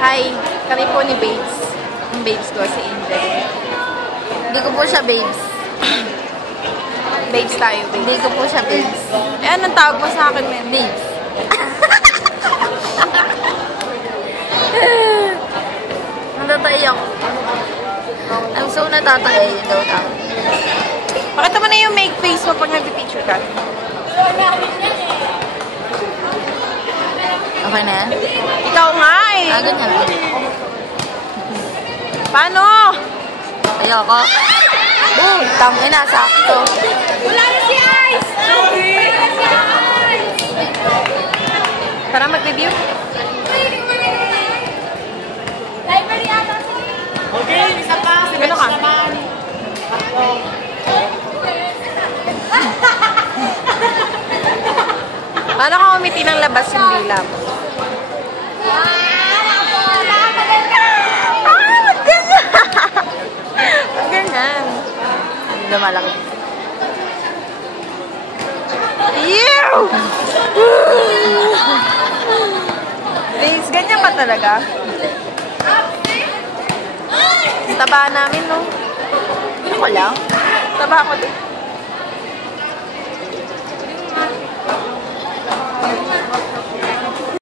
Hi, kami po ni Babes. Yung Babes ko, si Angel. Hindi ko po siya Babes. Babes tayo, Babes. Hindi ko po siya Babes. Eh, anong tawag mo sa akin, men? Babes. Natatay ako. I'm so natatay. Pakita mo na yung make face mo pag nag-picture ka. Okay na yan? Ikaw nga eh. Ganyan. Paano? Ayoko. Boom! Tangina, sakto. Wala na si Ice! Tara, mag-review. Okay, isa pa. Gano'n ka? Paano ka umiti ng labas yung dila mo? Ganyan. Lumalaki. Ew! Babes, ganyan pa talaga? Taba namin, no? Ano ko lang? Taba ko din.